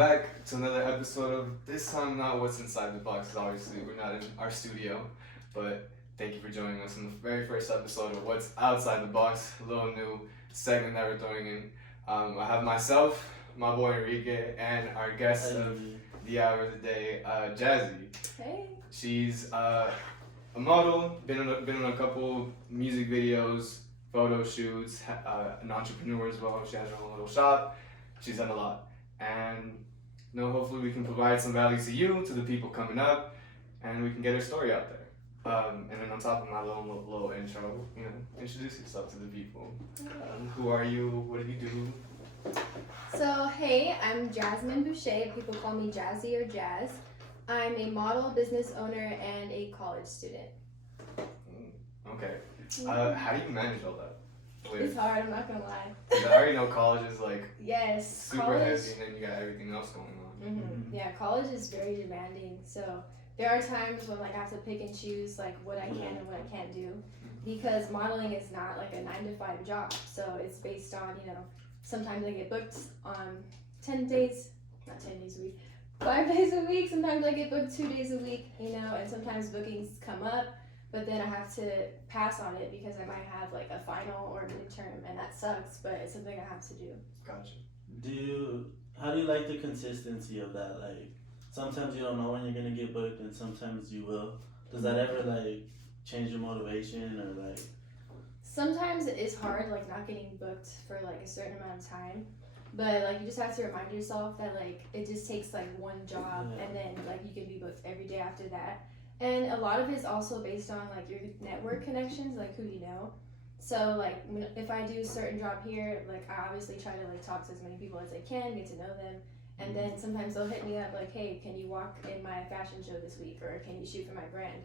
back to another episode of this time not What's Inside the Box, 'cause obviously we're not in our studio, but thank you for joining us in the very first episode of What's Outside the Box, a little new segment that we're throwing in. I have myself, my boy Enrique, and our guest of the hour of the day, Jazzy. Hey. She's a model, been on a couple music videos, photo shoots, an entrepreneur as well. She has her own little shop. She's done a lot. And hopefully we can provide some value to you, to the people coming up, and we can get her story out there. And then on top of my little intro, introduce yourself to the people. Who are you? What do you do? So, hey, I'm Jazmyn Bouchey. People call me Jazzy or Jazz. I'm a model, business owner, and a college student. Okay. How do you manage all that? It's hard, I'm not gonna lie. I already know college is like super college, heavy, and then you got everything else going on. Mm-hmm. Yeah, college is very demanding. So there are times when like I have to pick and choose like what I can and what I can't do, because modeling is not like a 9 to 5 job. So it's based on sometimes I get booked on 10 days, not 10 days a week, 5 days a week. Sometimes I get booked 2 days a week, and sometimes bookings come up. But then I have to pass on it because I might have like a final or midterm, and that sucks, but it's something I have to do. Gotcha. How do you like the consistency of that? Like, sometimes you don't know when you're gonna get booked, and sometimes you will. Does that ever like change your motivation or like? Sometimes it is hard, like not getting booked for like a certain amount of time, but like you just have to remind yourself that like it just takes like one job, and then like you can be booked every day after that. And a lot of it is also based on like your network connections, like who you know. So like if I do a certain job here, like I obviously try to like talk to as many people as I can, get to know them. And then sometimes they'll hit me up like, hey, can you walk in my fashion show this week, or can you shoot for my brand?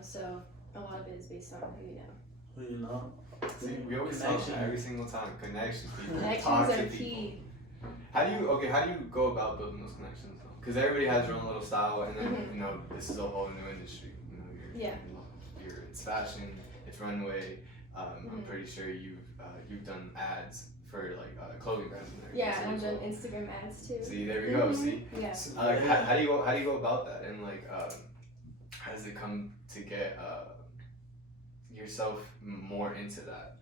So a lot of it is based on who you know. Who you know? See, we always talk every single time. Connections, people. Connections are key. How do you go about building those connections? Because everybody has their own little style, and then this is a whole new industry. It's fashion, it's runway. I'm pretty sure you've done ads for like clothing brands and everything. Yeah, and I've done Instagram ads too. See, there we go. See, yeah. So, how do you go about that, and like how does it come to get yourself more into that?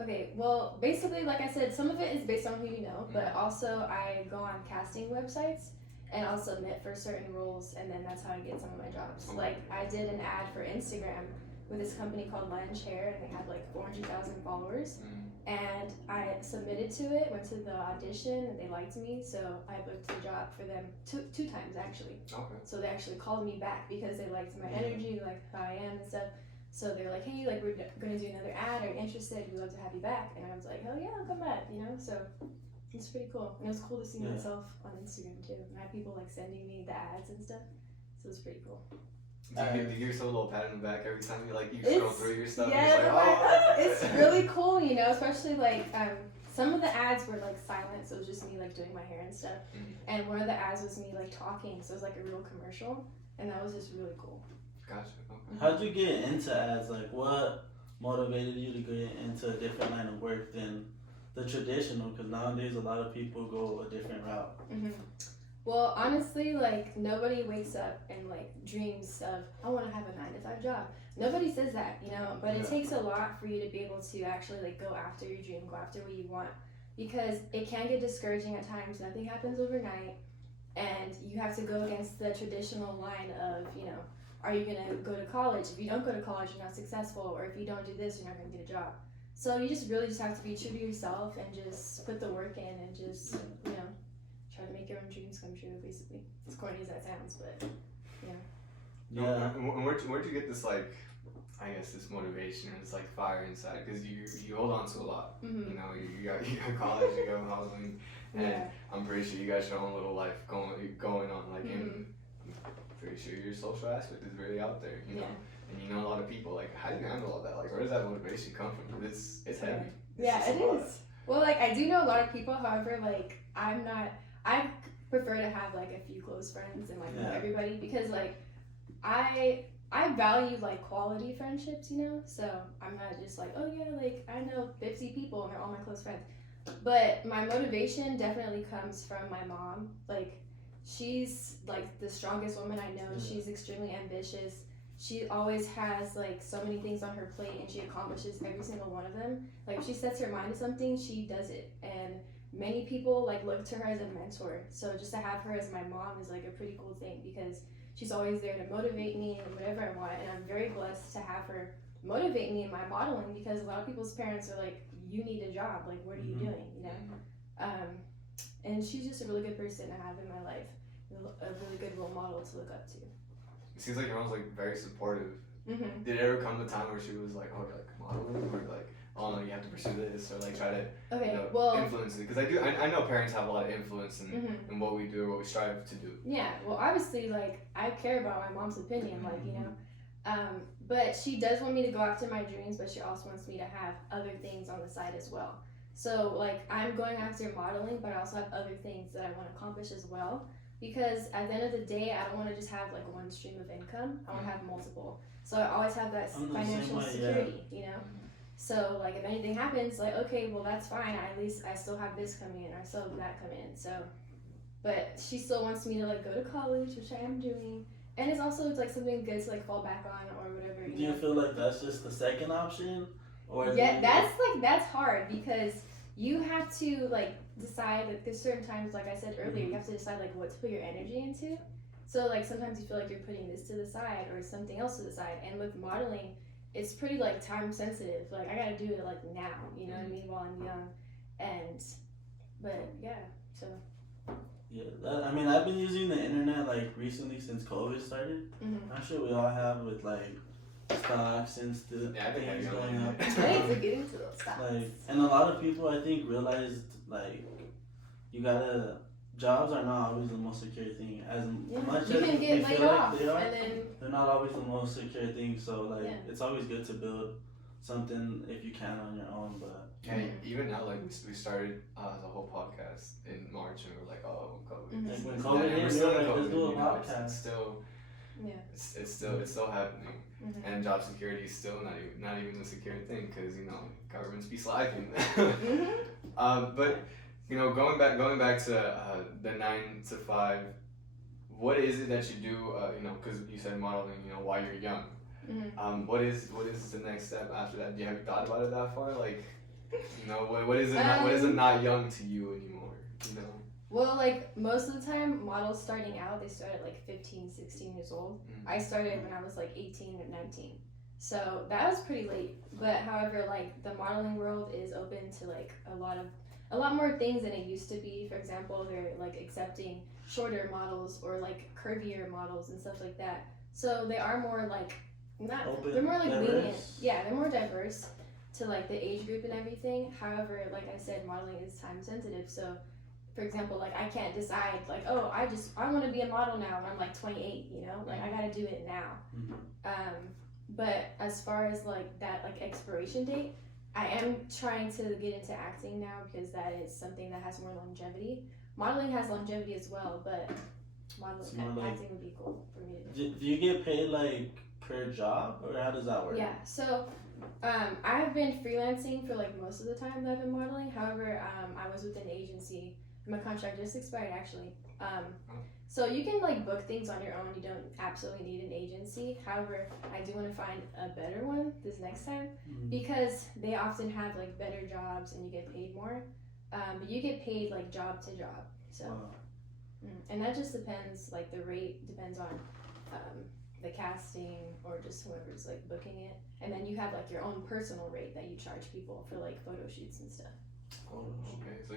Okay, well, basically, like I said, some of it is based on who you know, but also I go on casting websites and I'll submit for certain roles, and then that's how I get some of my jobs. Like, I did an ad for Instagram with this company called Lunch Hair, and they had like 400,000 followers, and I submitted to it, went to the audition, and they liked me, so I booked the job for them two times actually. Okay. So they actually called me back because they liked my energy, like how I am and stuff. So they're like, hey, like we're gonna do another ad, are you interested? We'd love to have you back. And I was like, hell yeah, I'll come back, so it's pretty cool. And it was cool to see myself on Instagram too. I had people like sending me the ads and stuff, so it was pretty cool. Do you give yourself a little pat on the back every time you scroll through your stuff? Yeah, like, it's really cool, especially like some of the ads were like silent, so it was just me like doing my hair and stuff. And one of the ads was me like talking, so it was like a real commercial, and that was just really cool. Gotcha. Okay. How'd you get into ads? Like, what motivated you to get into a different line of work than the traditional? Because nowadays a lot of people go a different route. Well, honestly, like nobody wakes up and like dreams of I want to have a 9 to 5 job. Nobody says that, But it takes a lot for you to be able to actually like go after your dream, go after what you want, because it can get discouraging at times. Nothing happens overnight, and you have to go against the traditional line of are you gonna go to college? If you don't go to college, you're not successful, or if you don't do this, you're not gonna get a job. So you just really have to be true to yourself and just put the work in and just try to make your own dreams come true, basically. As corny as that sounds, but Yeah. And where'd you get this like, I guess this motivation or this like fire inside? Because you hold on to a lot. You got college, you got modeling, and I'm pretty sure you got your own little life going on. Like, and I'm pretty sure your social aspect is really out there. And you know a lot of people. Like, how do you handle all that? Like, where does that motivation come from? Because it's heavy. Yeah, it is. Well, like I do know a lot of people. However, like I prefer to have like a few close friends and like know everybody, because like I value like quality friendships, so I'm not just like, oh yeah, like I know 50 people and they're all my close friends. But my motivation definitely comes from my mom. Like, she's like the strongest woman I know. She's extremely ambitious. She always has like so many things on her plate, and she accomplishes every single one of them. Like, if she sets her mind to something, she does it. And many people like look to her as a mentor. So just to have her as my mom is like a pretty cool thing, because she's always there to motivate me and whatever I want. And I'm very blessed to have her motivate me in my modeling, because a lot of people's parents are like, you need a job, like what are you doing, you know? And she's just a really good person to have in my life, a really good role model to look up to. It seems like your mom's like very supportive. Mm-hmm. Did it ever come to time where she was like, oh, you're like modeling, or like, oh no, you have to pursue this, or like try to influence it? Because I know parents have a lot of influence in what we do or what we strive to do. Yeah, well, obviously, like, I care about my mom's opinion, like, you know. But she does want me to go after my dreams, but she also wants me to have other things on the side as well. So, like, I'm going after modeling, but I also have other things that I want to accomplish as well. Because at the end of the day, I don't want to just have, like, one stream of income. I want to have multiple. So I always have that financial security, you know? So, like, if anything happens, like, okay, well, that's fine. At least I still have this coming in, or I still have that coming in. So, but she still wants me to, like, go to college, which I am doing. And it's also like something good to like fall back on or whatever. Do you feel like that's just the second option? Or yeah, that's hard, because you have to like decide, like there's certain times, like I said earlier, you have to decide like what to put your energy into. So like sometimes you feel like you're putting this to the side or something else to the side. And with modeling, it's pretty like time sensitive. Like I gotta do it like now, you know what I mean, while I'm young. But yeah, so. Yeah, I mean, I've been using the internet like recently since COVID started. I'm sure we all have, with like stocks and things going up. I need to get into those stocks. Like, and a lot of people I think realized like jobs are not always the most secure thing. As much you as can get we laid feel off, like they are, and then they're not always the most secure thing. So like it's always good to build something if you can on your own. But even now, like we started the whole podcast in March, and we're like, oh, COVID. Like when COVID hit, we were like, let's do a podcast. It's still happening, and job security is still not even a secure thing, because you know governments be slacking. But you know, going back to the 9 to 5, what is it that you do? You know, because you said modeling, you know, while you're young. What is the next step after that? Have you thought about it that far? Like, you know, what is it not young to you anymore? You know. Well, like most of the time, models starting out, they start at like 15, 16 years old. I started when I was like 18 or 19. So that was pretty late. But however, like the modeling world is open to like a lot more things than it used to be. For example, they're like accepting shorter models or like curvier models and stuff like that. So they are more like they're more like lenient. Yeah, they're more diverse to like the age group and everything. However, like I said, modeling is time sensitive. So for example, like I can't decide like, oh, I want to be a model now when I'm like 28, you know, like I gotta do it now. But as far as like that like expiration date, I am trying to get into acting now, because that is something that has more longevity. Modeling has longevity as well, but acting would be cool for me to do. Do you get paid like per job, or how does that work? Yeah, so I've been freelancing for like most of the time that I've been modeling. However, I was with an agency. My contract just expired actually. So you can like book things on your own. You don't absolutely need an agency. However, I do want to find a better one this next time, because they often have like better jobs and you get paid more. But you get paid like job to job. So, and that just depends. Like the rate depends on the casting or just whoever's like booking it. And then you have like your own personal rate that you charge people for like photo shoots and stuff. Oh, okay. So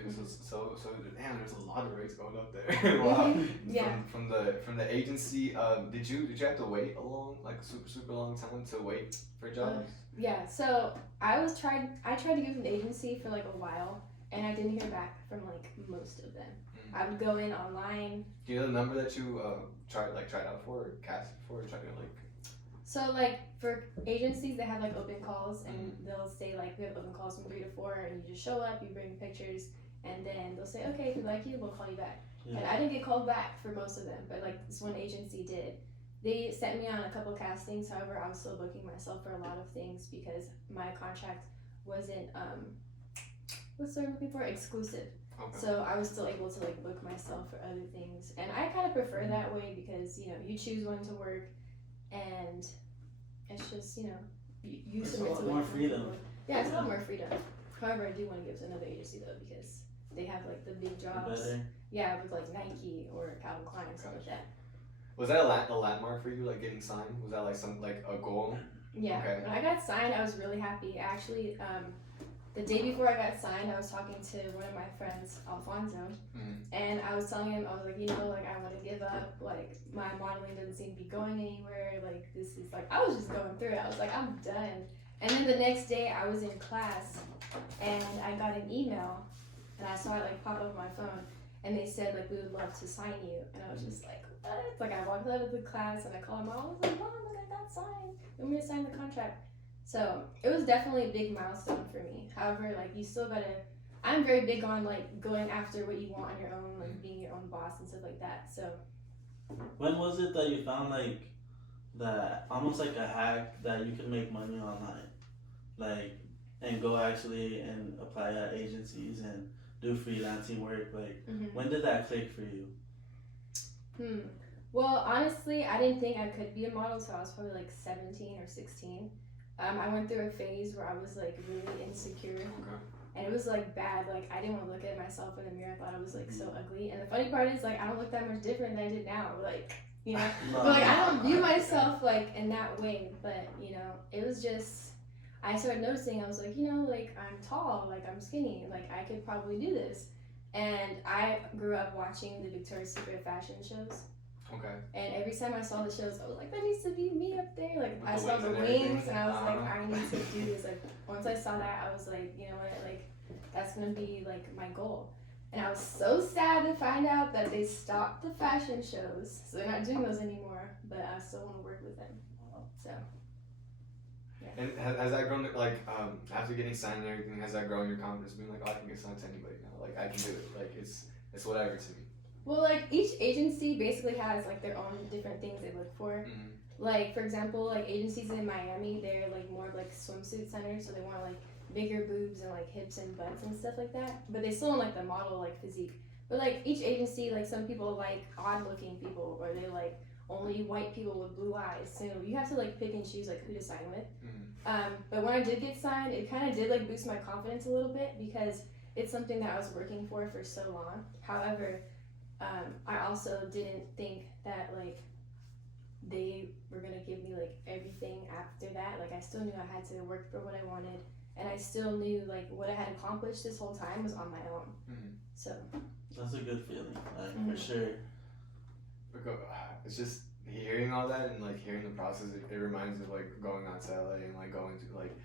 damn, there's a lot of rates going up there. Wow. Yeah. From the agency, did you have to wait a long, like super long time to wait for jobs? Yeah. So I tried to go from the agency for like a while, and I didn't hear back from like most of them. I would go in online. Do you know the number that you tried out for, or cast for, or tried to like? So like for agencies, they have like open calls, and they'll say like we have open calls from 3 to 4, and you just show up, you bring pictures, and then they'll say, okay, if we like you, we'll call you back. And I didn't get called back for most of them, but like this one agency did. They sent me on a couple castings. However, I was still booking myself for a lot of things because my contract wasn't what's the word I'm looking for? Exclusive. Okay. So I was still able to like book myself for other things, and I kind of prefer that way because you choose when to work, and it's just you It's a submit lot to more like freedom. Yeah, it's a lot more freedom. However, I do want to give to another agency though because they have like the big jobs. Better. Yeah, with like Nike or Calvin Klein and stuff like that. Was that a landmark for you, like getting signed? Was that like like a goal? Yeah. Okay. When I got signed, I was really happy. Actually, the day before I got signed, I was talking to one of my friends, Alfonso, and I was telling him, I was like, like I want to give up. Like my modeling doesn't seem to be going anywhere. Like this is like I was just going through it. I was like, I'm done. And then the next day, I was in class, and I got an email, and I saw it like pop up on my phone, and they said like we would love to sign you, and I was just like, what? Like I walked out of the class and I called my mom. I was like, Mom, look, I got signed. You want me to sign the contract? So it was definitely a big milestone for me. However, like you still gotta. I'm very big on like going after what you want on your own, like being your own boss and stuff like that. So. When was it that you found like that almost like a hack that you could make money online, like and go actually and apply at agencies and do freelancing work? Like when did that click for you? Well, honestly, I didn't think I could be a model until I was probably like 17 or 16. I went through a phase where I was like really insecure, and it was like bad. Like I didn't want to look at myself in the mirror. I thought I was like so ugly. And the funny part is like I don't look that much different than I did now. Like but like I don't view myself like in that way. But it was just I started noticing. I was like like I'm tall, like I'm skinny, like I could probably do this. And I grew up watching the Victoria's Secret fashion shows. Okay. And every time I saw the shows, I was like, that needs to be me up there. Like, With I the saw wings the and wings, everything. and I was like, I need to do this. Like, once I saw that, I was like, you know what, like, that's gonna be like my goal. And I was so sad to find out that they stopped the fashion shows, so they're not doing those anymore. But I still want to work with them. So. Yeah. And has that grown, like, after getting signed and everything, has that grown your confidence, being like, oh, I can get signed to anybody now, like, I can do it, like, it's whatever to me? Well, like, each agency basically has, like, their own different things they look for. Like, for example, like, agencies in Miami, they're, like, more of, like, swimsuit centers, so they want, like, bigger boobs and, like, hips and butts and stuff like that. But they still want, like, the model, like, physique. But, like, each agency, like, some people like odd-looking people, or they like only white people with blue eyes. So you have to, like, pick and choose, like, who to sign with. But when I did get signed, it kind of did, like, boost my confidence a little bit because it's something that I was working for so long. However, I also didn't think that, like, they were going to give me, like, everything after that. Like, I still knew I had to work for what I wanted. And I still knew, like, what I had accomplished this whole time was on my own. So. That's a good feeling, like, for sure. It's just hearing all that and, like, hearing the process, it reminds me of, like, going out to LA and, like, going to, like,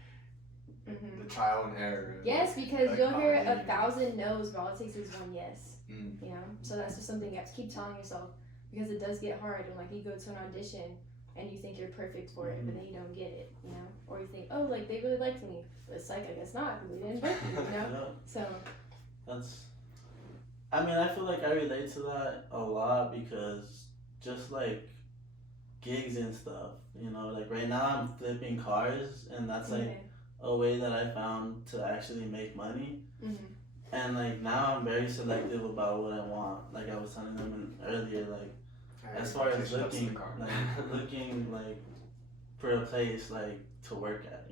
the trial and error. Yes, because like, you'll hear 1,000 no's, but all it takes is one yes. Mm. So that's just something you have to keep telling yourself because it does get hard when, like, you go to an audition and you think you're perfect for it, but then you don't get it, or you think, oh, like, they really liked me, but it's like, I guess not, because they didn't book me, Yeah. So I mean, I feel like I relate to that a lot because just like gigs and stuff, like right now I'm flipping cars, and that's like a way that I found to actually make money. And like now I'm very selective about what I want. Like I was telling them earlier, like as far as looking like for a place like to work at,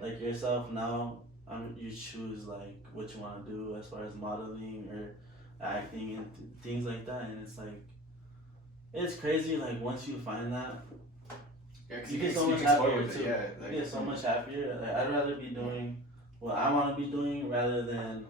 like yourself now, you choose like what you want to do as far as modeling or acting and things like that, and it's like it's crazy. Like once you find that, you get so much happier too. You get so much happier. Like I'd rather be doing what I want to be doing rather than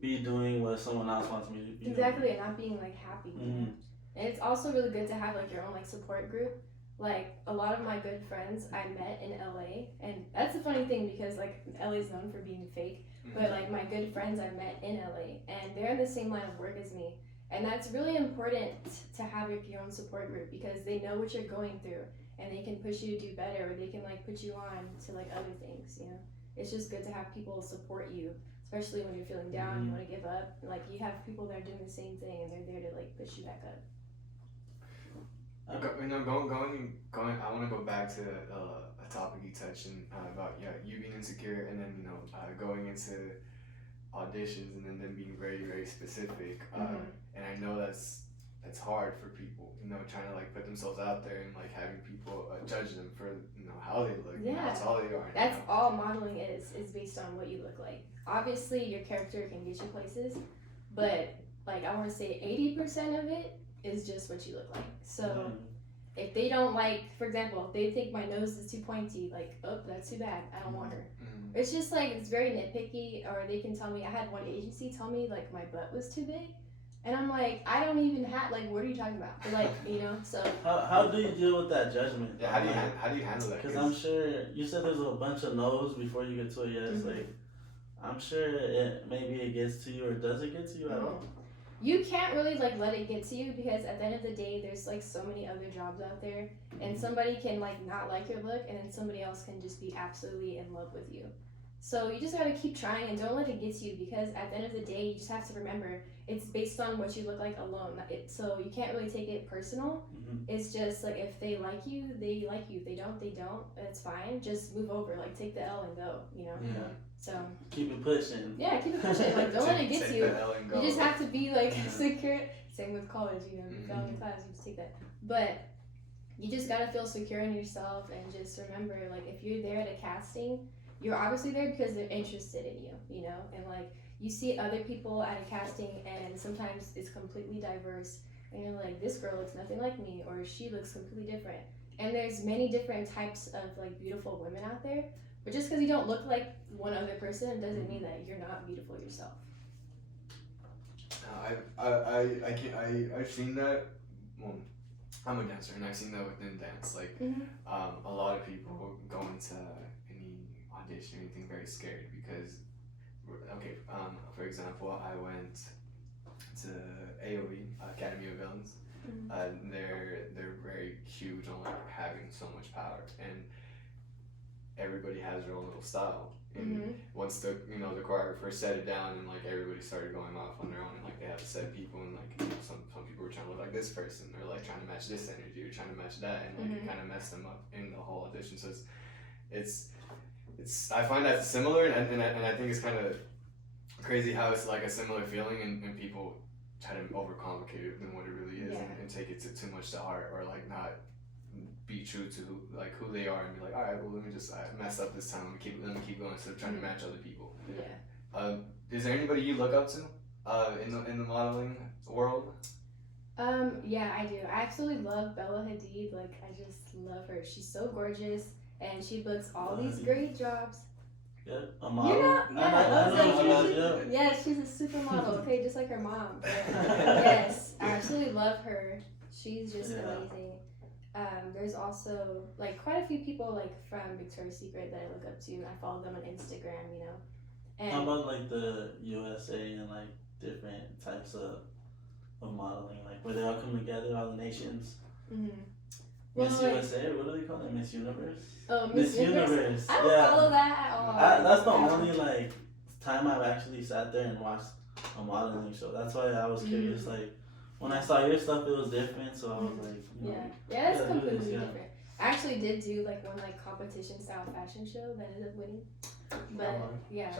be doing what someone else wants me to be exactly doing. And not being like happy. And it's also really good to have like your own like support group. Like a lot of my good friends I met in LA, and that's a funny thing because like LA is known for being fake, but like my good friends I met in LA, and they're in the same line of work as me, and that's really important to have like your own support group because they know what you're going through and they can push you to do better, or they can like put you on to like other things. It's just good to have people support you, especially when you're feeling down, you want to give up. Like you have people that are doing the same thing and they're there to like push you back up. Going. I want to go back to a topic you touched on about you being insecure, and then going into auditions and then them being very, very specific. And I know that's hard for people, you know, trying to like put themselves out there and like having people judge them for, you know, how they look. Yeah, that's all they are. That's all modeling is based on what you look like. Obviously, your character can get you places, but like I want to say 80% of it is just what you look like. So if they don't like, for example, if they think my nose is too pointy, like, oh, that's too bad, I don't want her. It's just like, it's very nitpicky. Or they can tell me, I had one agency tell me like my butt was too big, and I'm like, I don't even have, like, what are you talking about? But like, you know, so how do you deal with that judgment? Yeah, how do you handle that? Because I'm sure you said there's a bunch of no's before you get to a yes. Like, I'm sure maybe it gets to you, or does it get to you at all? You can't really like let it get to you, because at the end of the day, there's like so many other jobs out there, and somebody can like not like your look, and then somebody else can just be absolutely in love with you. So you just gotta keep trying and don't let it get to you, because at the end of the day, you just have to remember it's based on what you look like alone. So you can't really take it personal. It's just like, if they like you, they like you. If they don't, they don't. It's fine. Just move over. Like, take the L and go. You know. Yeah. So keep it pushing. Yeah, keep it pushing. Like, don't let it get to you. You just have to be like secure. Same with college. You know, you fail in class, you just take that. But you just gotta feel secure in yourself, and just remember, like, if you're there at a casting, you're obviously there because they're interested in you, you know? And like, you see other people at a casting, and sometimes it's completely diverse, and you're like, this girl looks nothing like me, or she looks completely different. And there's many different types of like beautiful women out there, but just because you don't look like one other person doesn't mean that you're not beautiful yourself. I've seen that. Well, I'm a dancer, and I've seen that within dance. Like, a lot of people go into any audition, anything, very scared because, okay, for example, I went to AOV, Academy of Villains. They're very huge on like having so much power, and everybody has their own little style. And once the choreographer set it down, and like everybody started going off on their own, and like they have to set people, and like, you know, some people were trying to look like this person, or like trying to match this energy, or trying to match that, and like it kind of messed them up in the whole audition. So it's I find that similar, and I think it's kind of crazy how it's like a similar feeling, and people try to overcomplicate it than what it really is, and take it to too much to heart, or like not be true to who they are, and be like, all right, well, let me just mess up this time. Let me keep going instead of trying to match other people. Yeah. Is there anybody you look up to in the modeling world? Yeah, I do. I absolutely love Bella Hadid. Like, I just love her. She's so gorgeous, and she books all these great jobs. Yeah, a model. You know, yeah, yeah, she's a supermodel. Okay, just like her mom. But, yes, I absolutely love her. She's just amazing. There's also like quite a few people like from Victoria's Secret that I look up to, and I follow them on Instagram, you know. And how about like the USA and like different types of modeling, like where they all come together, all the nations? Miss USA, what do they call it? Miss Universe? Oh, Miss Universe. I don't follow that at all. That's the only like time I've actually sat there and watched a modeling show. That's why I was curious. Like, when I saw your stuff, it was different, so I was like, you know, yeah, it's completely different. I actually did do like one like competition style fashion show that ended up winning, but yeah,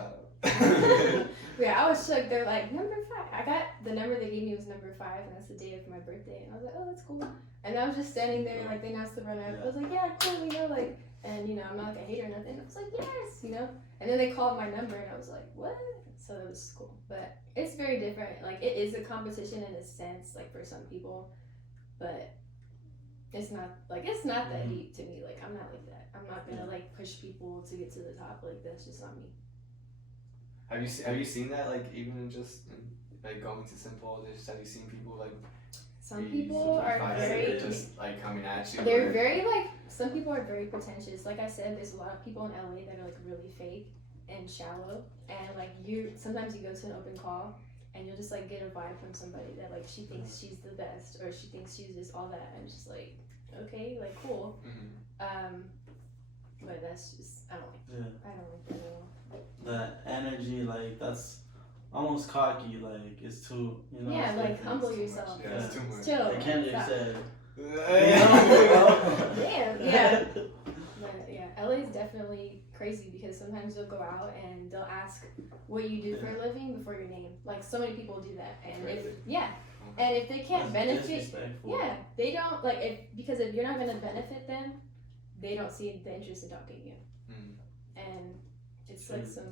yeah, I was shook. They're like number 5. I got the number they gave me was number 5, and that's the day of my birthday, and I was like, oh, that's cool. And I was just standing there, like they announced the runner. I was like, yeah, cool, you know, like, and you know, I'm not like a hater or nothing. I was like, yes, you know. And then they called my number, and I was like, what? So it was cool, but it's very different. Like, it is a competition in a sense, like for some people, but it's not that deep to me. Like, I'm not like that. I'm not gonna like push people to get to the top. Like, that's just not me. Have you seen that, like, even in just like going to simple auditions? Have you seen people like? Some people are very just like coming at you. They're very like, some people are very pretentious. Like I said, there's a lot of people in LA that are like really fake and shallow, and like sometimes you go to an open call and you'll just like get a vibe from somebody that like she thinks she's the best, or she thinks she's this, all that, and it's just like, okay, like, cool. But that's just, I don't like that at all. That energy, like, that's almost cocky, like, it's too, you know. Yeah, like, humble yourself. Yeah, it's too much. Chill. Like Kendrick said. Damn, yeah. But yeah, LA is definitely crazy because sometimes you'll go out and they'll ask what you do for a living before your name. Like so many people do that, and if they can't benefit, they don't because if you're not gonna benefit them, they don't see the interest in talking to you, and it's like some.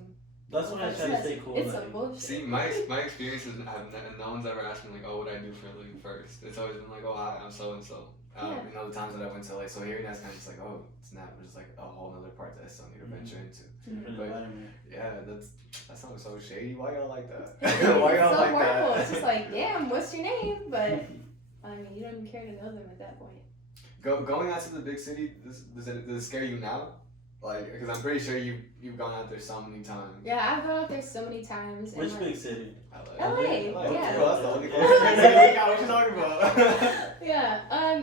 That's why I try to stay cool. It's some bullshit. See, my experiences no one's ever asked me like, oh, what I do for a living first. It's always been like, oh, hi, I'm so and so. You know, the times that I went to LA, so hearing that's kind of just like, oh, snap, there's like a whole other part that I still need to venture into. But yeah, that sounds so shady. Why y'all like that? Why y'all so like horrible. that? It's just like, damn, what's your name? But I mean, you don't even care to know them at that point. Going out to the big city, does it scare you now? Like, because I'm pretty sure you've gone out there so many times. Yeah, I've gone out there so many times. Which big city? LA. Yeah. Well, that's the only question. What you talking about? Yeah.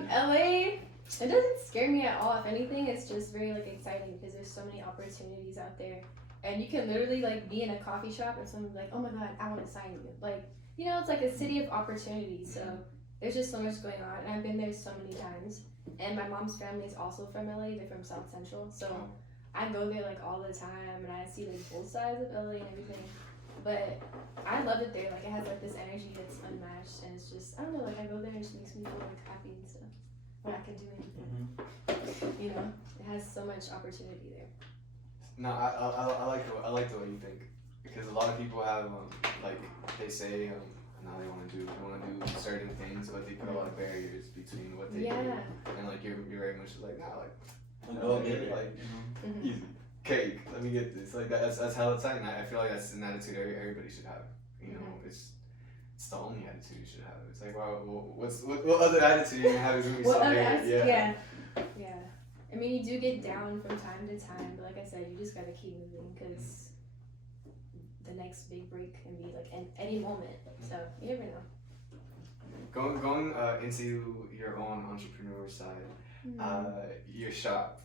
LA. It doesn't scare me at all. If anything, it's just very like exciting because there's so many opportunities out there, and you can literally like be in a coffee shop and someone's like, "Oh my God, I want to sign you." Like, you know, it's like a city of opportunities. So there's just so much going on, and I've been there so many times. And my mom's family is also from LA. They're from South Central, so I go there like all the time, and I see like both sides of LA and everything. But I love it there. Like it has like this energy that's unmatched, and it's just I don't know. Like I go there and it just makes me feel like happy and stuff. When I can do anything, you know, it has so much opportunity there. No, I like the way you think, because a lot of people have like they say now they want to do certain things, but they put a lot of barriers between what they do, and like you're very much like go get it, like easy cake. Let me get this. Like that's hella tight, and I feel like that's an attitude everybody should have. You know, it's the only attitude you should have. It's like, wow, what other attitude you have is gonna be so big. Yeah. I mean, you do get down from time to time, but like I said, you just gotta keep moving because the next big break can be like any moment. So you never know. Going into your own entrepreneur side, your shop.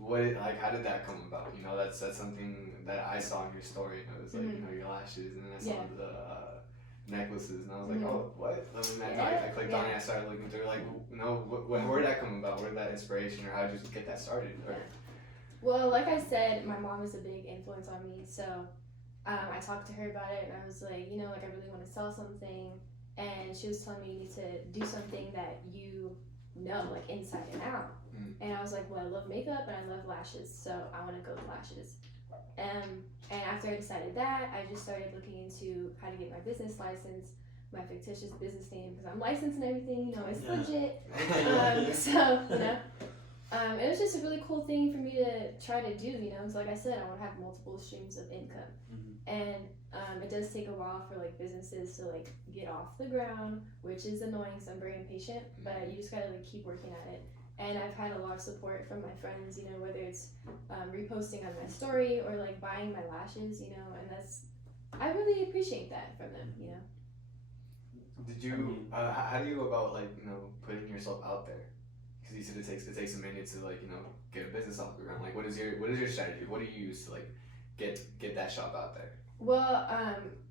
How did that come about? You know, that's something that I saw in your story. It was like you know your lashes, and then I saw the necklaces, and I was like, oh, what? I clicked on it, I started looking through, like, you know, where did that come about? Where did that inspiration, or how did you get that started? Or... Well, like I said, my mom is a big influence on me, so I talked to her about it, and I was like, you know, like, I really want to sell something, and she was telling me you need to do something that you know, like, inside and out, and I was like, well, I love makeup, and I love lashes, so I want to go with lashes. And after I decided that, I just started looking into how to get my business license, my fictitious business name, because I'm licensed and everything, you know, it's legit. So, you know, it was just a really cool thing for me to try to do, you know, because like I said, I want to have multiple streams of income. And it does take a while for like businesses to like get off the ground, which is annoying because I'm very impatient, but you just gotta like keep working at it. And I've had a lot of support from my friends, you know, whether it's reposting on my story or like buying my lashes, you know, and I really appreciate that from them, you know. Did you, how do you go about like, you know, putting yourself out there? Because you said it takes a minute to like, you know, get a business off the ground. Like what is your strategy? What do you use to like get that shop out there? Well,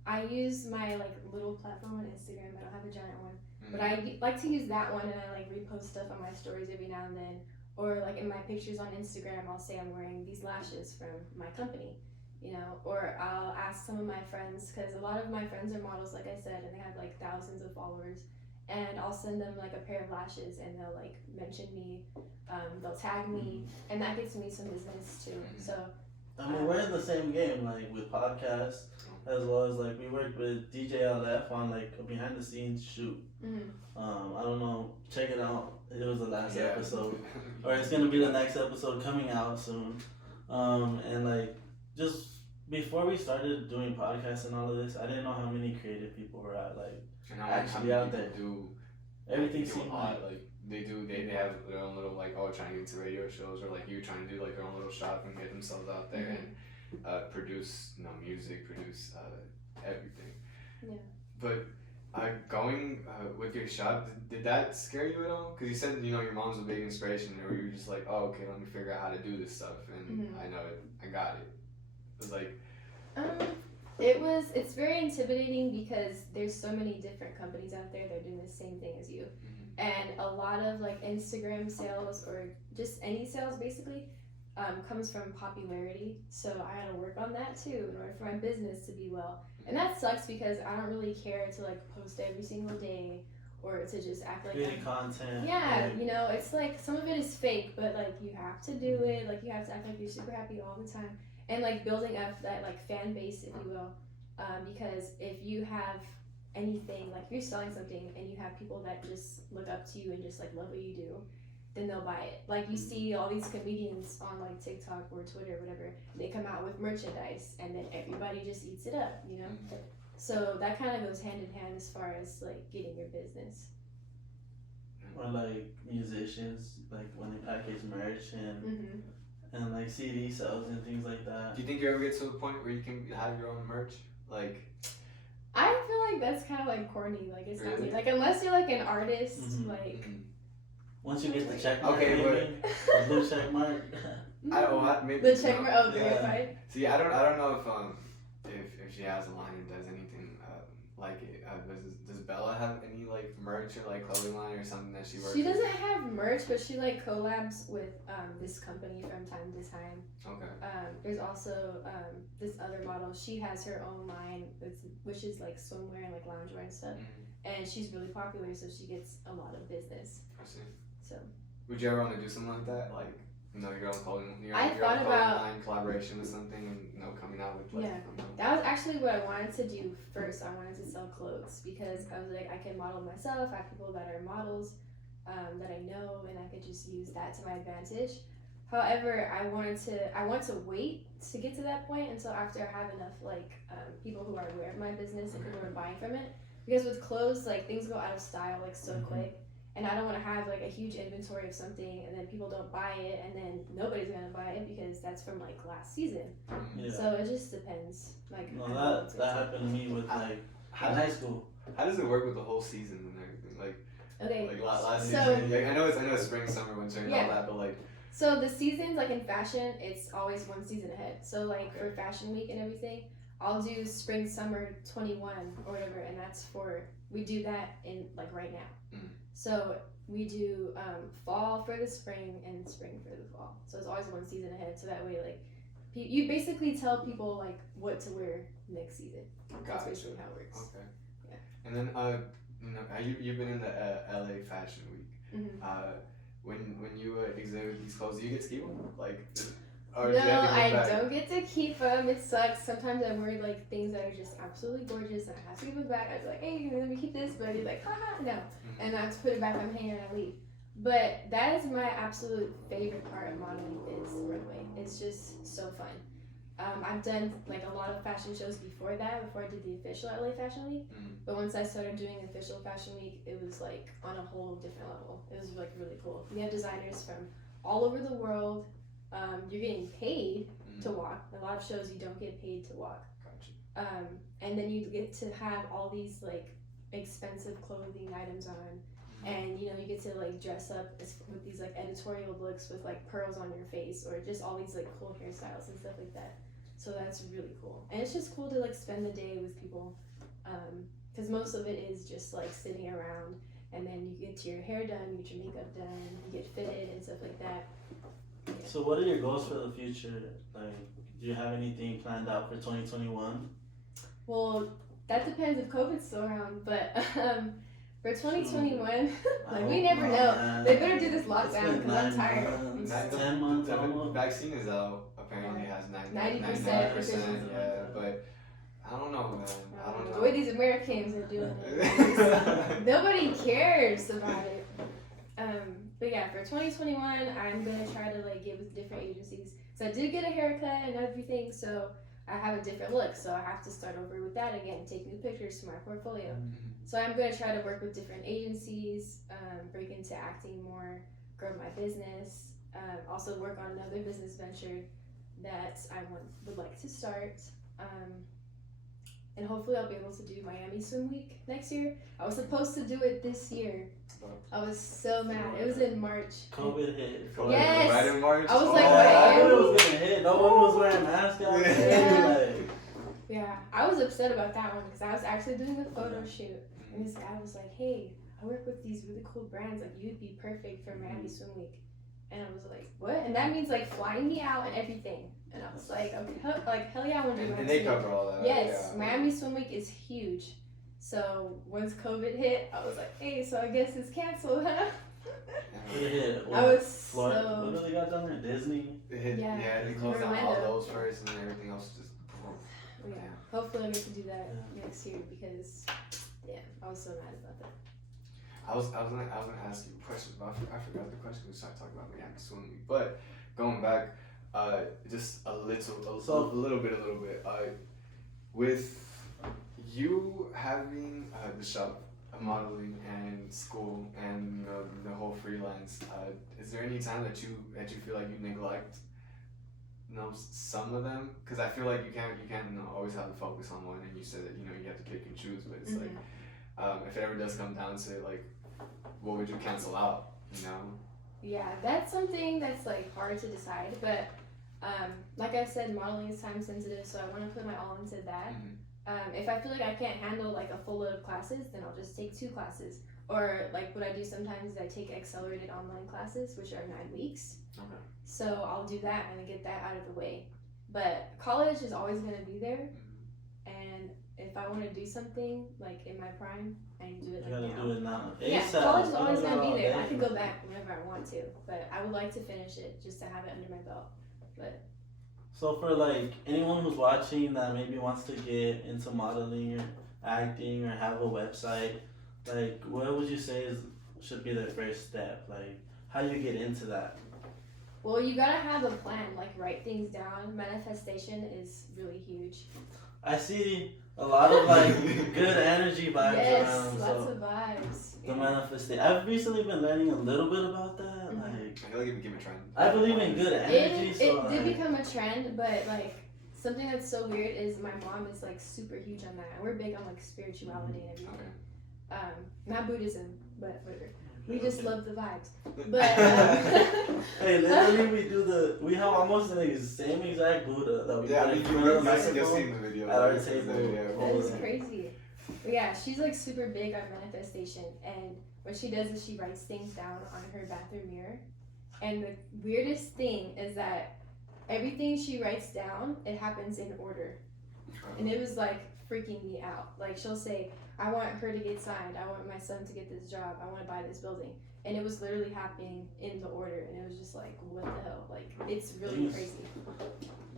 I use my like little platform on Instagram. I don't have a giant one. But I like to use that one, and I like repost stuff on my stories every now and then, or like in my pictures on Instagram, I'll say I'm wearing these lashes from my company, you know, or I'll ask some of my friends, because a lot of my friends are models, like I said, and they have like thousands of followers, and I'll send them like a pair of lashes, and they'll like mention me, they'll tag me, and that gets me some business too. So I mean, we're in the same game, like with podcasts, as well as like we worked with DJ LF on like a behind the scenes shoot. I don't know, check it out. It was the last episode, or it's gonna be the next episode coming out soon. And like just before we started doing podcasts and all of this, I didn't know how many creative people were actually out there. Everything seemed like they have their own little like trying to get into radio shows, or like you trying to do like their own little shop and get themselves out there and produce music, produce everything. Yeah. But going with your shop, did that scare you at all? Because you said your mom's a big inspiration, or you were just like, oh okay, let me figure out how to do this stuff, and I know it, I got it. It was like. It's very intimidating because there's so many different companies out there that are doing the same thing as you. And a lot of like Instagram sales or just any sales basically, comes from popularity. So I gotta work on that too in order for my business to be well. And that sucks because I don't really care to like post every single day or to just act like creating content. yeah, you know, it's like some of it is fake, but like you have to do it. Like you have to act like you're super happy all the time, and like building up that like fan base, if you will. Because if you have anything like if you're selling something and you have people that just look up to you and just like love what you do, then they'll buy it. Like you see all these comedians on like TikTok or Twitter or whatever, they come out with merchandise and then everybody just eats it up, you know? So that kind of goes hand in hand as far as like getting your business. Or like musicians, like when they package merch and like CD sales and things like that. Do you think you ever get to a point where you can have your own merch? Like, I feel like that's kind of like corny. Like it's not really? me. Like unless you're like an artist, like. Once you get the check mark, okay, the blue check mark. Maybe The check mark. Oh, verified. See, I don't know if she has a line or does anything like it. Does Bella have any like merch or like clothing line or something that she works? She doesn't have merch, but she like collabs with this company from time to time. Okay. There's also this other model. She has her own line, which is like swimwear and like loungewear and stuff. And she's really popular, so she gets a lot of business. I see. So. Would you ever want to do something like that? Like, you know, your own clothing, your I own thought about line collaboration with something, and you know, coming out with like. Yeah, that was actually what I wanted to do first. I wanted to sell clothes because I was like, I can model myself. I have people that are models that I know, and I could just use that to my advantage. However, I want to wait to get to that point until after I have enough like people who are aware of my business and people who are buying from it. Because with clothes, like things go out of style like so quick. And I don't want to have like a huge inventory of something and then people don't buy it and then nobody's gonna buy it because that's from like last season. Yeah. So it just depends. Like no, that happened to me with like in high school. How does it work with the whole season and everything? Like okay, like last so, season. Like, I know it's spring, summer, winter, and all that, but like. So the seasons like in fashion, it's always one season ahead. So like for Fashion Week and everything, I'll do spring, summer 21 or whatever, and we do that in like right now. So we do fall for the spring and spring for the fall. So it's always one season ahead. So that way, like, you basically tell people like what to wear next season. That's basically how it works. Okay. Yeah. And then you know, you've been in the LA Fashion Week. When you exhibit these clothes, do you get to keep them? Like. Or no, I don't get to keep them. It sucks. Sometimes I wear like things that are just absolutely gorgeous, and I have to give them back. I'd be like, "Hey, let me keep this," but I'd be like, "Haha, no," and I have to put it back on my hand and I leave. But that is my absolute favorite part of modeling is runway. It's just so fun. I've done like a lot of fashion shows before I did the official LA Fashion Week. But once I started doing official Fashion Week, it was like on a whole different level. It was like really cool. We have designers from all over the world. You're getting paid to walk. A lot of shows you don't get paid to walk. Gotcha. And then you get to have all these like expensive clothing items on, and you know you get to like dress up with these like editorial looks with like pearls on your face or just all these like cool hairstyles and stuff like that. So that's really cool, and it's just cool to like spend the day with people, because most of it is just like sitting around, and then you get your hair done, you get your makeup done, you get fitted and stuff like that. Yeah. So what are your goals for the future? Like, do you have anything planned out for 2021? Well, that depends if COVID's still around, but for 2021, like we never know. Man. They better do this lockdown because I'm tired. 10 months The almost. vaccine is out. Apparently, it has 90% precision. Yeah, but I don't know, man. I don't know. The way these Americans are doing it, nobody cares about it. But yeah, for 2021, I'm gonna try to like get with different agencies. So I did get a haircut and everything, so I have a different look. So I have to start over with that again, take new pictures to my portfolio. So I'm gonna try to work with different agencies, break into acting more, grow my business, also work on another business venture that I would like to start. And hopefully I'll be able to do Miami Swim Week next year. I was supposed to do it this year. I was so mad. It was in March. COVID hit. Yes. Right in March. I was like, I knew it was gonna hit. No one was wearing masks out there. Yeah, I was upset about that one because I was actually doing a photo shoot, and this guy was like, "Hey, I work with these really cool brands. Like, you'd be perfect for Miami Swim Week." And I was like, what? And that means like flying me out and everything. And I was like, okay, like hell yeah, I want to do And Miami they Swim Week. cover all that. Yes, Yeah. Miami Swim Week is huge. So once COVID hit, I was like, hey, so I guess it's canceled, huh? I was Florida. so. What do they got down there? Disney. Yeah, they closed down all Orlando. those first, and then everything else just. Yeah. Hopefully I get to do that next year because, yeah, I was so mad about that. I was gonna ask you a question, but I forgot the question. We started talking about Miami Swim Week, but going back, just a little bit. With you having the shop, modeling, and school, and the whole freelance, is there any time that you feel like you neglect, some of them? Because I feel like you can't always have the focus on one, and you said that you have to pick and choose, but it's like if it ever does come down to it, like, what would you cancel out? Yeah, that's something that's like hard to decide, but like I said, modeling is time sensitive, so I want to put my all into that. If I feel like I can't handle like a full load of classes, then I'll just take 2 classes. Or like what I do sometimes is I take accelerated online classes, which are 9 weeks. Okay. So I'll do that and get that out of the way. But college is always going to be there, and if I want to do something like in my prime, I need to do it You like gotta now. do it now. Yeah, ASAP. college is always going to be there. Day. I can go back whenever I want to, but I would like to finish it just to have it under my belt. But So for like anyone who's watching that maybe wants to get into modeling or acting or have a website, like what would you say should be their first step? Like how do you get into that? well, you gotta have a plan. Like write things down. Manifestation is really huge. I see a lot of like good energy vibes Yes, around. lots So of vibes. the manifestation. I've recently been learning a little bit about that. Mhm. Like I feel like it became a trend. I believe in good energy. It so did like, become a trend, but like something that's so weird is my mom is like super huge on that. We're big on like spirituality and everything. Not Buddhism, but whatever. We just love the vibes. But hey, literally we have almost the same exact Buddha that we put in front of the microphone seen the video. at our table. that is crazy. But yeah, she's like super big on manifestation, and what she does is she writes things down on her bathroom mirror. And the weirdest thing is that everything she writes down, it happens in order. And it was like freaking me out. Like she'll say, I want her to get signed. I want my son to get this job. I want to buy this building. And it was literally happening in the order. And it was just like, what the hell? Like, it's really crazy.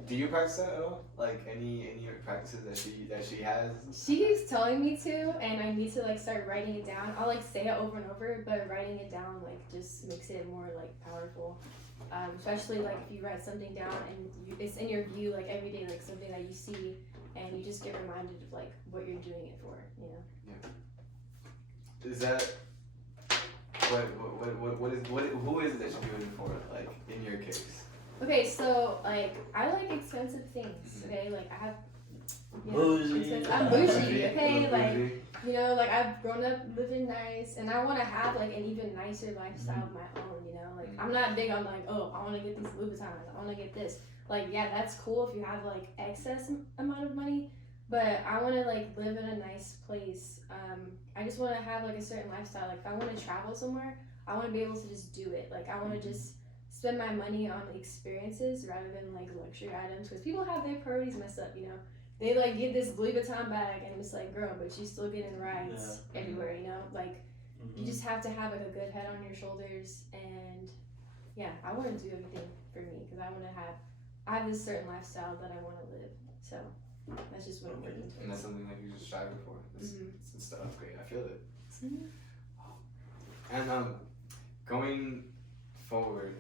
Do you practice that at all? Like any practices that she has? She keeps telling me to, and I need to like start writing it down. I'll like say it over and over, but writing it down like just makes it more like powerful. Especially like if you write something down and it's in your view like every day, like something that you see, and you just get reminded of like what you're doing it for, Is that who is it that you're doing it for? Like in your case. Okay, so like I like expensive things. Okay, like I have. Bougie. I'm bougie. Okay, Bougie. like like I've grown up living nice, and I want to have like an even nicer lifestyle of my own. Like I'm not big on like, oh, I want to get these Louis Vuittons. I want to get this. Like yeah, that's cool if you have like excess amount of money, but I want to like live in a nice place. I just want to have like a certain lifestyle. Like if I want to travel somewhere, I want to be able to just do it. Like I want to just spend my money on experiences rather than like luxury items, because people have their priorities messed up. They like get this Louis Vuitton bag and it's like, girl, but she's still getting rides everywhere. Like you just have to have like a good head on your shoulders, and yeah, I want to do everything for me because I have this certain lifestyle that I want to live. So that's just what I'm working towards. And that's something that you just striving for. It's the upgrade. I feel it. And going forward,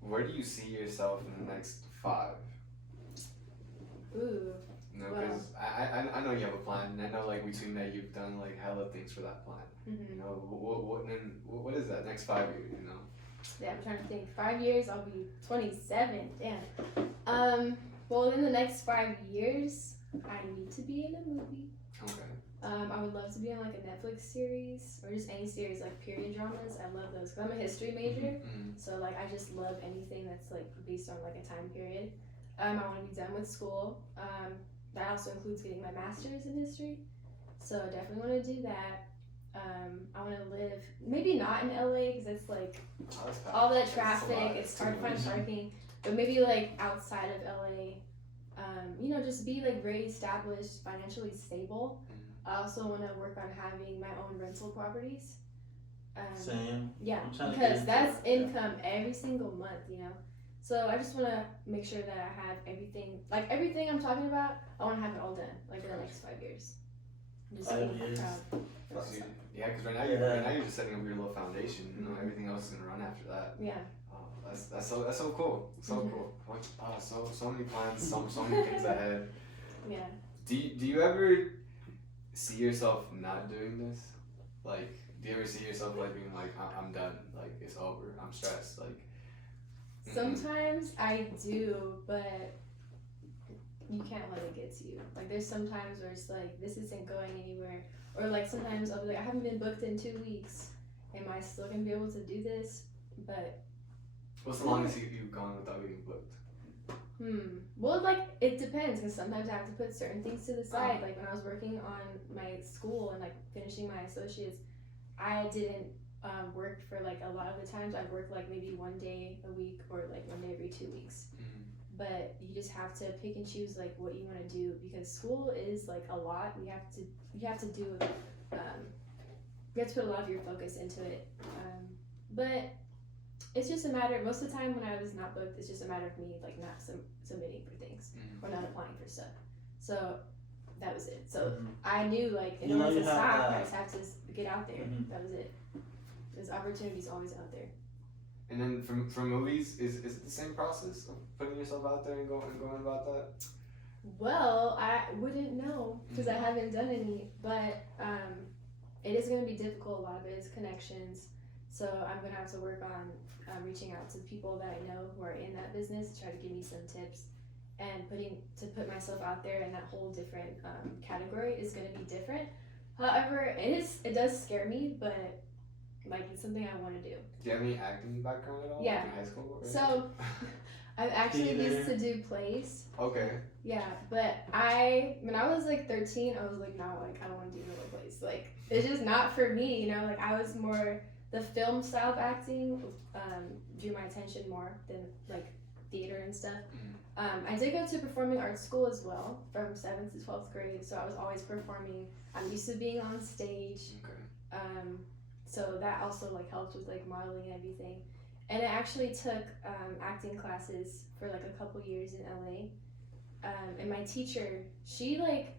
where do you see yourself in the next 5? Ooh. Because I know you have a plan, and I know like between that you've done like hella things for that plan. What is that next 5 years? Yeah, I'm trying to think. 5 years, I'll be 27. Damn. Well, in the next 5 years, I need to be in a movie. Okay. I would love to be on like a Netflix series or just any series like period dramas. I love those because I'm a history major, so like I just love anything that's like based on like a time period. I want to be done with school. That also includes getting my master's in history, so I definitely want to do that. I want to live maybe not in LA because it's like Oh, that's all that It's a lot. traffic. It's too hard to find much. parking, but maybe like outside of LA. You know, just be like very established, financially stable. I also want to work on having my own rental properties. Same. Yeah, I'm trying to get because into that's that, yeah. income every single month, you know. So I just want to make sure that I have everything, like everything I'm talking about, I want to have it all done, like in the next 5 years. I'm just 5 so years. proud of Plus myself. yeah, because right now you're just setting up your little foundation. You know, everything else is gonna run after that. Yeah. Oh, that's so cool. So Mhm. cool. So many plans, so many things ahead. Yeah. Do you ever see yourself not doing this? Like, do you ever see yourself like being like, I'm done, like it's over, I'm stressed, like? Sometimes I do, but you can't let it get to you. Like there's some times where it's like this isn't going anywhere, or like sometimes I'll be like I haven't been booked in 2 weeks. Am I still gonna be able to do this? But What's the longest you've gone without getting booked? Well, like it depends because sometimes I have to put certain things to the side. Like when I was working on my school and like finishing my associates, I didn't work for like a lot of the times. I worked like maybe 1 day a week or like 1 day every 2 weeks. But you just have to pick and choose like what you want to do because school is like a lot. You have to do you have to put a lot of your focus into it. But it's just a matter. Most of the time when I was not booked, it's just a matter of me like not submitting for things or not applying for stuff. So that was it. So I knew like in order to stop, I just have to get out there. That was it. There's opportunities always out there. And then for movies, is it the same process of putting yourself out there and going about that? Well, I wouldn't know because I haven't done any, but it is going to be difficult. A lot of it is connections. So I'm going to have to work on reaching out to people that I know who are in that business to try to give me some tips. And put myself out there in that whole different category is going to be different. However, it does scare me, but like it's something I want to do. Do you have any acting background at all? Yeah. Like in high school? Or So I've actually used to do plays. Okay. Yeah, but when I was like 13, I was like, no, like I don't want to do little plays. Like it's just not for me, you know. Like I was more the film style of acting drew my attention more than like theater and stuff. I did go to performing arts school as well from 7th to 12th grade, so I was always performing. I'm used to being on stage. Okay. So that also like helped with like modeling and everything. And I actually took acting classes for like a couple years in LA. And my teacher, she like,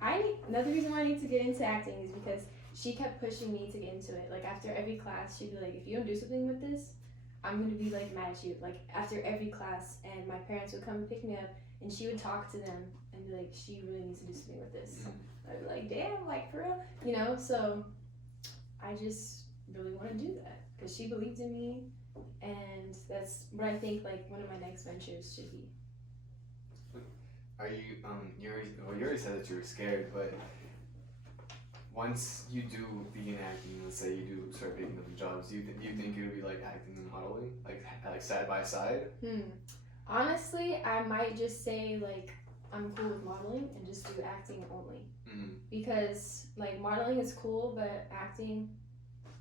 another reason why I need to get into acting is because she kept pushing me to get into it. Like after every class, she'd be like, if you don't do something with this, I'm gonna be like mad at you. Like after every class, and my parents would come and pick me up, and she would talk to them and be like, she really needs to do something with this. I'd be like, damn, like for real, you know. So I just really want to do that because she believed in me, and that's what I think like one of my next ventures should be. Are you you already said that you were scared, but once you do begin acting, let's say you do start picking up the jobs, do you think it would be like acting and modeling, like side by side? Honestly, I might just say like I'm cool with modeling and just do acting only. Because like modeling is cool, but acting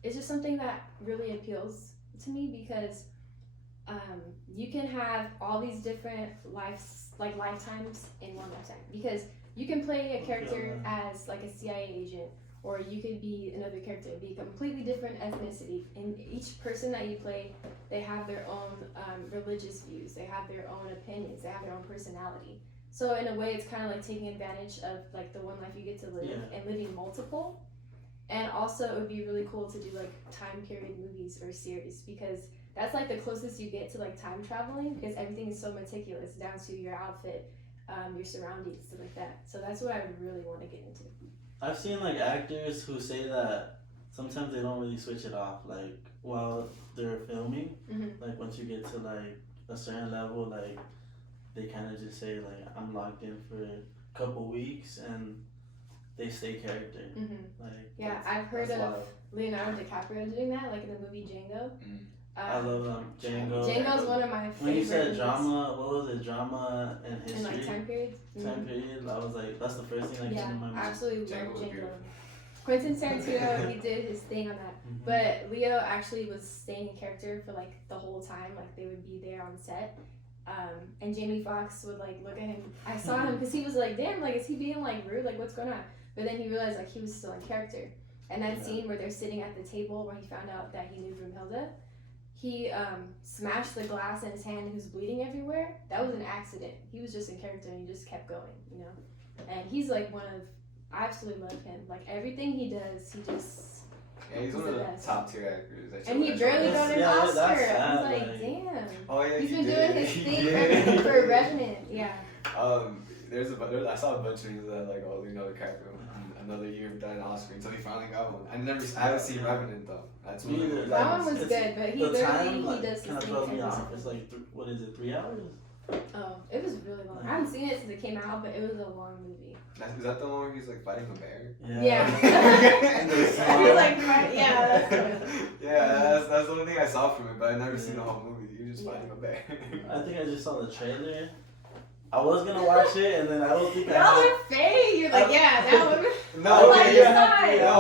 is just something that really appeals to me because you can have all these different lifetimes in one lifetime. Because you can play a character as like a CIA agent, or you could be another character, be a completely different ethnicity. And each person that you play, they have their own religious views, they have their own opinions, they have their own personality. So in a way, it's kind of like taking advantage of like the one life you get to live and living multiple. And also, it would be really cool to do like time period movies or series because that's like the closest you get to like time traveling because everything is so meticulous down to your outfit, your surroundings, stuff like that. So that's what I would really want to get into. I've seen like actors who say that sometimes they don't really switch it off like while they're filming. Like once you get to like a certain level, like they kind of just say like I'm locked in for a couple weeks and they stay character. Like I've heard of Leonardo DiCaprio doing that, like in the movie Django. I love Django. Django's one of my favorite. When you said drama, what was it? Drama and history. And like time period. Time period. I was like, that's the first thing that came to my mind. I absolutely love Django was Django. beautiful. Quentin Tarantino, he did his thing on that. But Leo actually was staying in character for like the whole time. Like they would be there on set. And Jamie Foxx would like look at him. I saw him because he was like, damn, like is he being like rude? Like what's going on? But then he realized like he was still in character. And that scene where they're sitting at the table where he found out that he knew Brunhilde, he smashed the glass in his hand and he was bleeding everywhere. That was an accident. He was just in character and he just kept going, you know? And he's like I absolutely love him. Like everything he does, he just... Yeah, he's one of the top tier actors. And he barely got an Oscar. I was like, damn. Oh yeah, he's been doing his thing for Revenant. Yeah. I saw a bunch of things that like, oh, Leonardo DiCaprio another year without an Oscar until he finally got one. I haven't seen Revenant though. That's one. That one was good, but he literally he does kind of throws me off. It's like 3 hours? Oh, it was really long. I haven't seen it since it came out, but it was a long movie. Is that the one where he's like fighting a bear? Yeah. Yeah, that's the only thing I saw from it, but I never seen the whole movie. You're just fighting a bear. I think I just saw the trailer. I was gonna watch it, and then I don't think I. You're fake. You're like, yeah, that one. No, I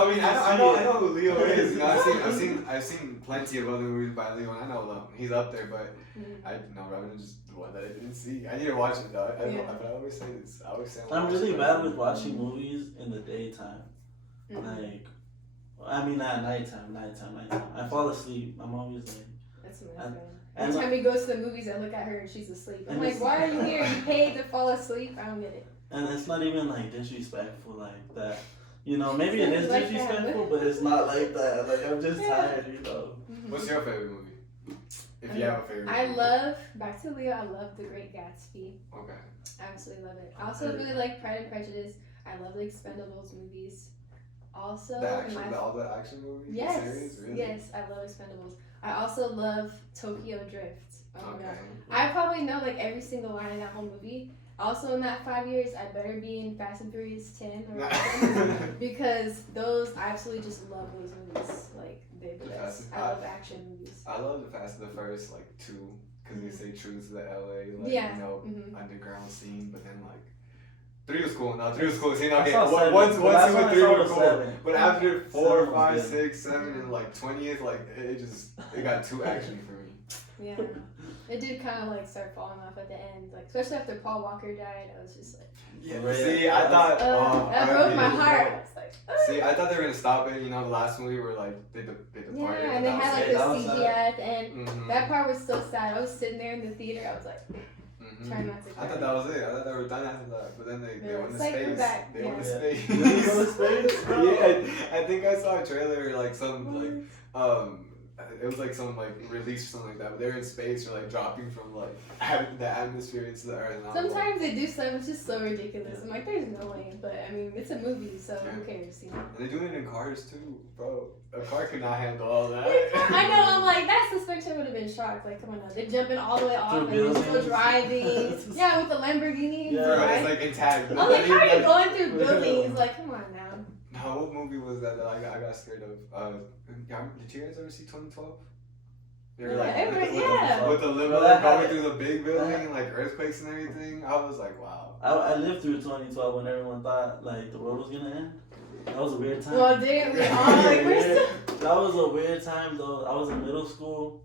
mean, I know who Leo is. You know, I've seen plenty of other movies by Leo, and I know he's up there, but Revenant is just the one that I didn't see. I need to watch it though. But I always say this. I'm really bad with watching movies in the daytime. Like, I mean, at nighttime. I fall asleep. I'm always like. That's my friend. Every time he goes to the movies, I look at her and she's asleep. I'm like, why are you here? You paid to fall asleep? I don't get it. And it's not even like disrespectful like that. You know, maybe it is like disrespectful, but it's not like that. Like, I'm just tired, you know. What's your favorite movie? If you have a favorite movie. Back to Leo, I love The Great Gatsby. Okay. I absolutely love it. I also really like Pride and Prejudice. I love the Expendables movies. Also, all the action movies? Yes. Series? Really? Yes, I love Expendables. I also love Tokyo Drift. Oh my god. Yeah. I probably know like every single line in that whole movie. Also in that 5 years, I better be in Fast and Furious 10 or whatever, because I absolutely just love those movies. Like, they're the best. I love action movies. I love the Fast and the First, like, 2, because they stay true to the LA, like, you know, underground scene, but then, like, 3 was cool. No, 3 was cool. See, okay, once 2 and 3 were cool. 7. But after 4, 5, 6, 7, and like 20th, like it got too action for me. Yeah, it did kind of like start falling off at the end, like especially after Paul Walker died. I was just like, See, I thought that broke my heart. I was like, See, I thought they were gonna stop it. You know, the last movie where like they departed. Yeah, and they had like the CGI at the end. That part was so sad. I was sitting there in the theater. I was like. Trying not to cry. I thought that was it. I thought they were done after that. But then they went to space. They went to space. Did they go to space? Yeah, I think I saw a trailer or like some it was like some like release or something like that. But they were in space or like dropping from like the atmosphere into the earth. Sometimes they do stuff. It's just so ridiculous. I'm like, there's no way. But I mean, it's a movie, so who cares? You know. And they're doing it in cars too, bro. A car could not handle all that. I know. I'm like, that suspension would have been shocked. Like, come on now, they're jumping all the way off and they're still driving. Yeah, with the Lamborghini. Yeah, right? It's like intact. I'm like, how are you going through buildings? Like, come on now. Now, what movie was that I got scared of? Did you guys ever see 2012? They were like, with the limo going through the big building, like earthquakes and everything. I was like, wow. I lived through 2012 when everyone thought like the world was gonna end. That was a weird time. Well, didn't we all? Like, that was a weird time though. I was in middle school.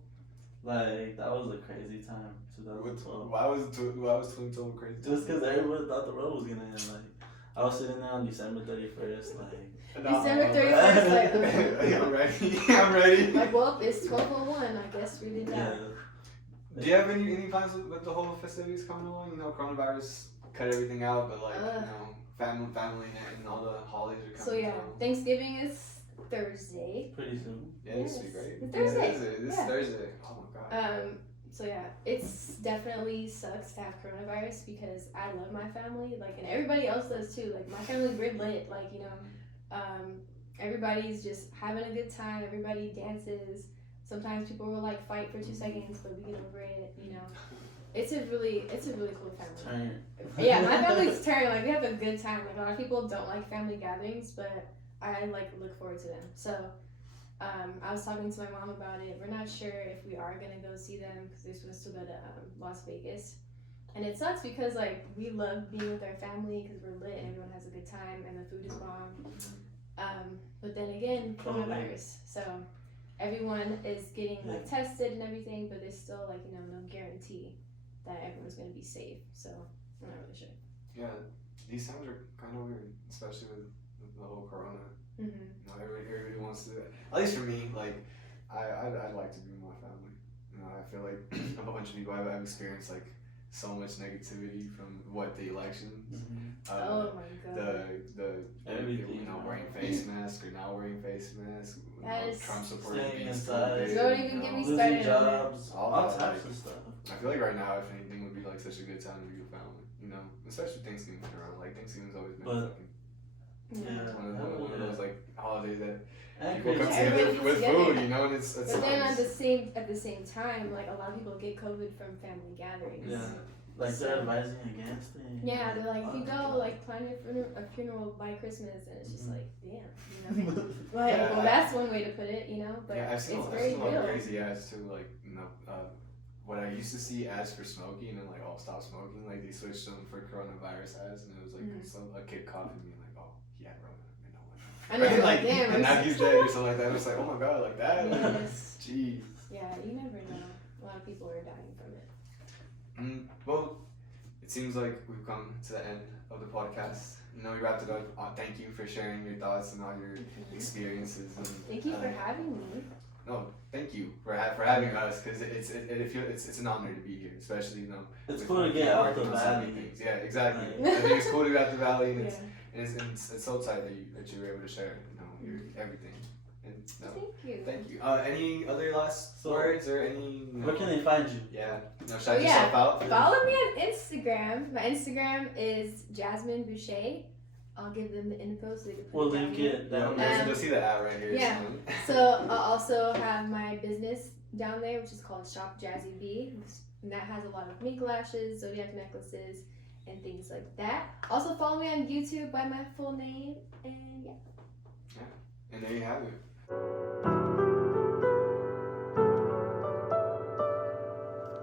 Like, that was a crazy time. 2012. Why was 2012 crazy? Just because everyone thought the world was gonna end. Like, I was sitting there on December 31st, like. December 31st, like, okay. I'm ready. Like, well, it's 12:01. I guess we did that. Yeah. Do you have any plans with the whole festivities coming along? You know, coronavirus cut everything out, but like, you know, family and all the holidays are coming. So yeah, Thanksgiving is Thursday. Pretty soon. Yeah, this will be great. It's Thursday. This Thursday. Oh my god. So yeah, it's definitely sucks to have coronavirus because I love my family, like, and everybody else does too. Like, my family, we're lit. Like, you know, everybody's just having a good time. Everybody dances. Sometimes people will like fight for 2 seconds, but we get over it. You know, it's a really cool family. Yeah, my family's turn. Like, we have a good time. Like, a lot of people don't like family gatherings, but I like look forward to them. So. I was talking to my mom about it. We're not sure if we are gonna go see them because they're supposed to go to Las Vegas, and it sucks because like we love being with our family because we're lit and everyone has a good time and the food is bomb. But then again, COVID. coronavirus. So everyone is getting like tested and everything, but there's still like no guarantee that everyone's gonna be safe. So I'm not really sure. Yeah, these times are kind of weird, especially with the whole corona. Mm-hmm. You know, everybody wants to. At least for me, like I'd like to be with my family. You know, I feel like a bunch of people I've experienced like so much negativity from what the elections. Oh my god. Everything, you know, wearing face masks or not wearing face masks. You know, Yes. Trump supporting Staying against inside. COVID, Don't you even get know. me Losing started on jobs, all all that, types like- of stuff. I feel like right now, if anything, would be like such a good time to be with family. You know, especially Thanksgiving around. Like Thanksgiving's always been But- fucking Yeah. one of those like holidays that And people come crazy. together Everybody with gets food. together. You know, and it's But then nice. at the same time, like a lot of people get COVID from family gatherings. Yeah. Like they're advising against it. Yeah, they're like, if you Oh, go, like, plan your funeral by Christmas, and it's just Mhm. like, damn, you know? Like, Yeah, well, that's one way to put it, you know? But Yeah, I've it's seen a very lot of real. crazy ads too. Like, you know, what I used to see ads for smoking, and then like, oh, stop smoking. Like they switched them for coronavirus ads, and it was like a kid coughing me, like, oh, he had Rona, you know. I know, Right? like, damn. and now it's- he's dead or something like that. It's like, oh my god, like that. Yes. Jeez. Yeah, you never know. A lot of people are dying from it. Well, it seems like we've come to the end of the podcast. You know, we wrapped it up. Thank you for sharing your thoughts and all your experiences. And, Thank you for having me. No, thank you for having us, because it's an honor to be here, especially, you know. It's with- cool to with get you out the working on so many valley. things. Yeah, exactly. Right. I think it's cool to get out the valley, and Yeah. it's so tight that you were able to share, you know, your everything. And no, Thank you. thank you. Any other last words or any? You know, Where can they find you? Yeah. No, shout Oh, yourself yeah. out. Follow me on Instagram. My Instagram is Jazmyn Bouchey. I'll give them the info so they can put We'll it down link here. it Yeah, down you'll there. see the ad right here. Yeah. So. So I'll also have my business down there, which is called Shop Jazzy B, and that has a lot of mink lashes, zodiac necklaces, and things like that. Also follow me on YouTube by my full name, and yeah. And there you have it.